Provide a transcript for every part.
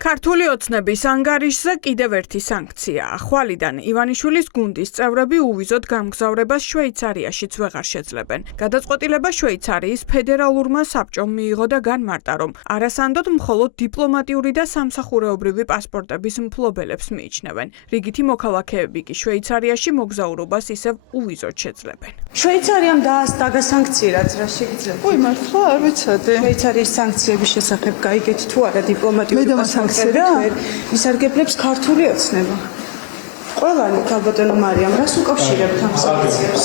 ქართული ოცნების ანგარიშზე კიდევ ერთი სანქციაა. ხვალიდან ივანიშვილის გუნდის წევრები უვიზოდ გამგზავრებას შვეიცარიაშიც ვეღარ შეძლებენ. გადაწყვეტილება შვეიცარიის ფედერალურმა საბჭომ მიიღო და განმარტა, რომ არასანდოდ მხოლოდ დიპლომატიური და სამსახურეობრივი პასპორტების მფლობელებს მიიჩნევენ. რიგითი მოქალაქეები კი შვეიცარიაში მოგზაურობას ისევ უვიზოდ შეძლებენ. შვეიცარიამ დაგასანქციერათ რა შეგიძლიათ? ой, მართლა არ ვიცოდი. შვეიცარიის სანქციების შესახებ გაიგეთ თუ არა დიპლომატიური პასპორტები ისარგებლებს ქართული ოცნება. ყველანი ქალბატონო მარიამ, რას უკავშირებთ ამ სანქციებს?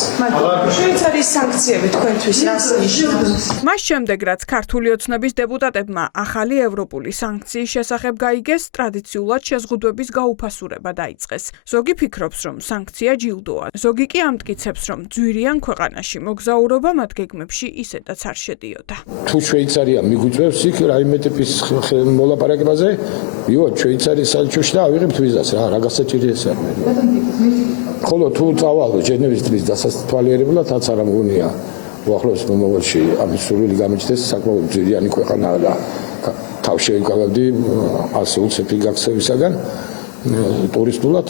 შვეიცარიის სანქციები თქვენთვის რას ნიშნავს? მას შემდეგ, რაც ქართული ოცნების დეპუტატებმა ახალი ევროპული სანქციის შესახებ გაიგეს, ტრადიციულად შეზღუდვების გაუფასურება დაიწყეს. ზოგი ფიქრობს, რომ სანქცია ჯილდოა. ზოგი კი ამტკიცებს, რომ ძვირიან ქვეყანაში მოგზაურობა მათ გეგმებში ისედაც არ შედიოდა. თუ შვეიცარია მიგვიწევს იქ რაიმე ტიპის მოლაპარაკებაზე, მივიდეთ შვეიცარიის საელჩოში და ავიღებთ ვიზას რა გასაჭირი ეს არის. ხოლო თუ წავალ ჟენევის დღის დასათვალიერებლად რაც არ მგონია უახლოეს მომავალში ამის სურვილი გამიჩნდეს საკმაოდ ძვირიანი ქვეყანაა და თავში ვიკავებდი 120 გაქცევისაგან ტურისტულად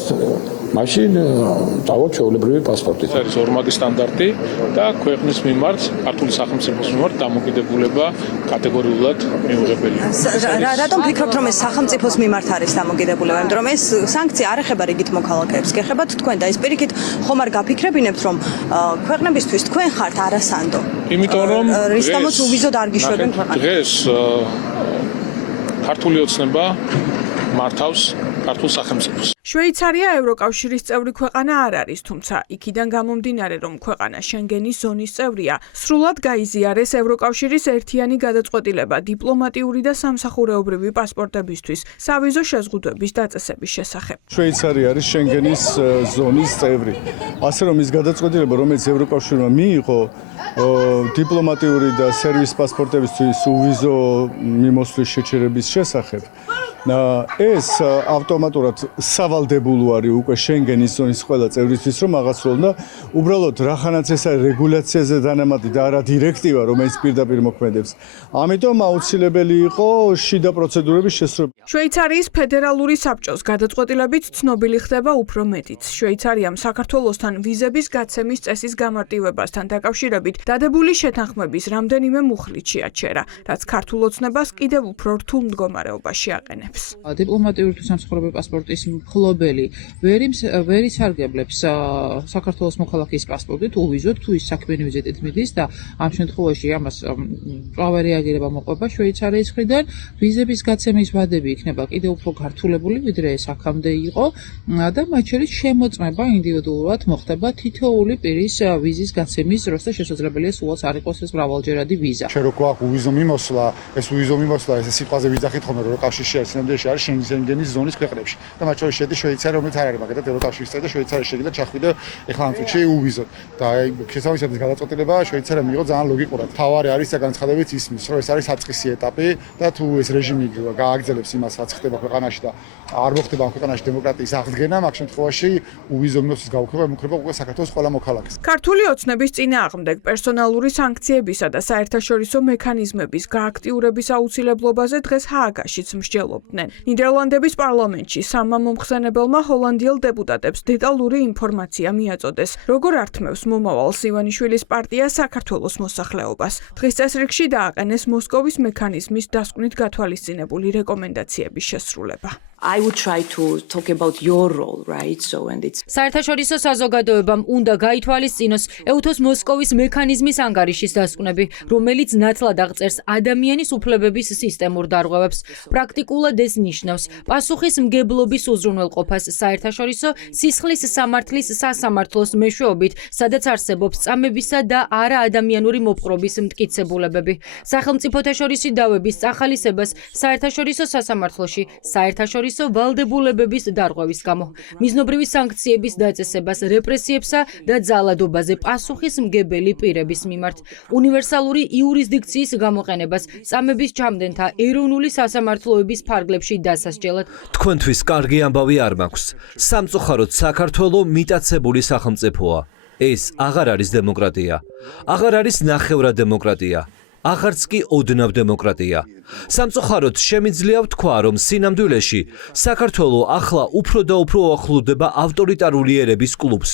მაშინ წავალ ჩვეულებრივი პასპორტით. არის ორმაგი სტანდარტი და ქვეყნის მიმართ, ქართული სახელმწიფოს მიმართ დამოკიდებულება კატეგორიულად მიუღებელია. რატომ ფიქრობთ, რომ ეს სახელმწიფოს მიმართ არის დამოკიდებულება? იმიტომ რომ ეს სანქცია არ ეხება რიგით მოქალაქეებს, გეხებათ თქვენ და ეს პირიქით ხომ არ გაფიქრებინებთ, რომ ქვეყნებისთვის თქვენ ხართ არასანდო? იმიტომ რომ რის გამოც უვიზოდ არ გიშვებენ ქვეყანას. დღეს ქართული ოცნება მართავს ქართულ სახელმწიფოს. შვეიცარია ევროკავშირის წევრი ქვეყანა არ არის, თუმცა იქიდან გამომდინარე, რომ ქვეყანა შენგენის ზონის წევრია, სრულად გაიზიარეს ევროკავშირის ერთიანი გადაწყვეტილება დიპლომატიური და სამსახურეობრივი პასპორტებისთვის სავიზო შეზღუდვების დაწესების შესახებ. შვეიცარია არის შენგენის ზონის წევრი. ასე რომ ის გადაწყვეტილება, რომელიც ევროკავშირმა მიიღო დიპლომატიური და სერვის პასპორტებისთვის უვიზო მიმოსვლის შეჩერების შესახებ, ეს ავტომატურად სავალდებულო არის უკვე შენგენის ზონის ყველა წევრისთვის, რომ აღასრულონ და უბრალოდ რახანაც ეს არის რეგულაციაზე დანამატი და არა დირექტივა, რომელიც პირდაპირ მოქმედებს. ამიტომ აუცილებელი იყო შიდა პროცედურების შესრულება. შვეიცარიის ფედერალური საბჭოს გადაწყვეტილებით ცნობილი ხდება უფრო მეტიც. შვეიცარიამ საქართველოსთან ვიზების გაცემის წესის გამარტივებასთან დაკავშირებით დადებული შეთანხმების რამდენიმე მუხლით შეაჩერა, რაც ქართულ ოცნებას კიდევ უფრო რთულ მდგომარეობაში აყენებს. დიპლომატიური თუ სამსახურებრივი პასპორტის მფლობელი ვერ ისარგებლებს საქართველოს მოქალაქის პასპორტით უვიზოდ თუ ის საქმიანი ვიზიტით მიდის და ამ შემთხვევაში ამას მწვავე რეაგირება მოყვება შვეიცარიის მხრიდან. ვიზების გაცემის ვადები იქნება კიდევ უფრო გართულებული, ვიდრე ეს აქამდე იყო და მათ შორის შემოწმება ინდივიდუალურად მოხდება თითოეული პირის ვიზის გაცემის დროს და შესაძლებელია სულაც არ იყოს ეს მრავალჯერადი ვიზა. შენ რო გვაქვს უვიზო მიმოსვლა, ეს უვიზო მიმოსვლა ეს სიტყვაზე ვიძახით ხოლმე რომ კავშირში არის სინამდვილეში არის შენგენის ზონის ქვეყნებში და მათ შორის შედის შვეიცარია, რომელიც არ არის მაგალითად ევროკავშირის წევრი და შვეიცარია შეგიძლია ჩახვიდა ეხლა ამ წუთში უვიზოდ და შესაბამისად გადაწყვეტილება შვეიცარია მიიღო ძალიან ლოგიკურად. თავარი არის განცხადებიც ისმის, რომ ეს არის საწყისი ეტაპი და თუ ეს რეჟიმი გააგრძელებს იმას, რაც ხდება ქვეყანაში და არ მოხდება ამ ქვეყანაში დემოკრატიის აღდგენა, მაგ შემთხვევაში უვიზო მიმოსვლის გაუქმება ემუქრება უკვე საქართველოს ყველა მოქალაქეს. ქართული ოცნების წინააღმდეგ პერსონალური სანქციებისა და საერთაშორისო მექანიზმების გააქტიურების აუცილებლობაზე დღეს ჰააგაშიც მსჯელობდნენ. ნიდერლანდების პარლამენტში სამმა მომხსენებელმა ჰოლანდიელ დეპუტატებს დეტალური ინფორმაცია მიაწოდეს, როგორ ართმევს მომავალს ივანიშვილის პარტია საქართველოს მოსახლეობას. დღის წესრიგში დააყენეს მოსკოვის მექანიზმის დასკვნით გათვალისწინებული რეკომენდაციების შესრულება. I would try to talk about your role, right? So and it's საერთაშორისო საზოგადოებამ უნდა გაითვალისწინოს ეუთოს მოსკოვის მექანიზმის ანგარიშის დასკვნები, რომელიც ნათლად აღწერს ადამიანის უფლებების სისტემურ დარღვევებს. პრაქტიკულად ეს ნიშნავს პასუხისმგებლობის უზრუნველყოფას საერთაშორისო სისხლის სამართლის სასამართლოს მეშვეობით, სადაც არსებობს წამებისა და არაადამიანური მოპყრობის მტკიცებულებები. სახელმწიფოთა შორისი დავების წახალისებას საერთაშორისო სასამართლოში საერთაშორისო ვალდებულებების დარღვევის გამო, მიზნობრივი სანქციების დაწესებას, რეპრესიებსა და ძალადობაზე პასუხისმგებელი პირების მიმართ, უნივერსალური იურისდიქციის გამოყენებას, წამების ჩამდენთა ეროვნული სასამართლოების ფარგლებში დასასჯელად. თქვენთვის კარგი ამბავი არ მაქვს. სამწუხაროდ საქართველო მიტაცებული სახელმწიფოა. ეს აღარ არის დემოკრატია. აღარ არის ნახევრად დემოკრატია. აღარც კი ოდნავ დემოკრატია. სამწუხაროდ შემიძლია ვთქვა, რომ სინამდვილეში საქართველო ახლა უფრო და უფრო ახლოვდება ავტორიტარული ერების კლუბს,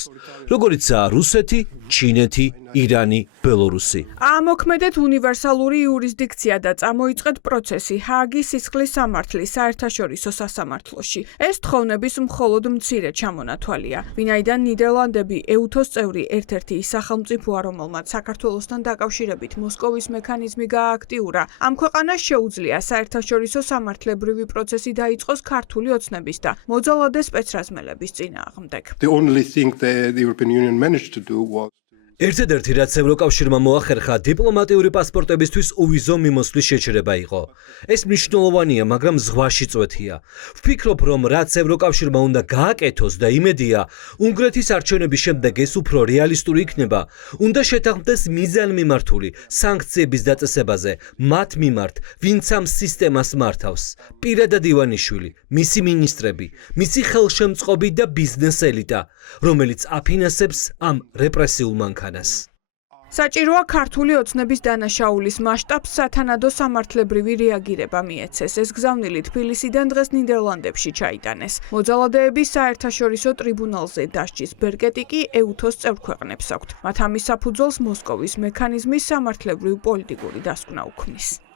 როგორიცაა რუსეთი, ჩინეთი, ირანი, ბელორუსი. ამოქმედეთ უნივერსალური იურისდიქცია და წამოიწყეთ პროცესი ჰააგის სისხლის სამართლის საერთაშორისო სასამართლოში. ეს თხოვნების მხოლოდ მცირე ჩამონათვალია, ვინაიდან ნიდერლანდები EUTO-ს წევრი ერთ-ერთი ის სახელმწიფოა, რომელმაც საქართველოსთან დაკავშირებით მოსკოვის მექანიზმი გაააქტიურა. ამ ქვეყანას შეუძლია საერთაშორისო სამართლებრივი პროცესი დაიწყოს ქართული ოცნების და მოძალადე სპეცრაზმელების წინააღმდეგ. The only thing the European Union managed to do was ერთადერთი რაც ევროკავშირმა მოახერხა დიპლომატიური პასპორტებისთვის უვიზო მიმოსვლის შეჩერება იყო. ეს მნიშვნელოვანია, მაგრამ ზღვაში წვეთია. ვფიქრობ, რომ რაც ევროკავშირმა უნდა გააკეთოს და იმედია, უნგრეთის არჩევნების შემდეგ ეს უფრო რეალისტური იქნება, უნდა შეთანხმდეს მიზანმიმართული სანქციების დაწესებაზე მათ მიმართ, ვინც ამ სისტემას მართავს. პირადად ივანიშვილი, მისი მინისტრები, მისი ხელშემწყობი და ბიზნეს ელიტა, რომელიც აფინანსებს ამ რეპრესიულ მანქანას. საჭიროა ქართული ოცნების დანაშაულის მასშტაბს სათანადო სამართლებრივი რეაგირება მიეცეს. ეს გზავნილი თბილისიდან დღეს ნიდერლანდებში ჩაიტანეს. მოძალადეების საერთაშორისო ტრიბუნალზე დასჯის ბერკეტი კი EUTO-ს წევრ ქვეყნებს აქვთ. მათ ამის საფუძველს მოსკოვის მექანიზმის სამართლებრივ-პოლიტიკური დასკვნა უქმნის.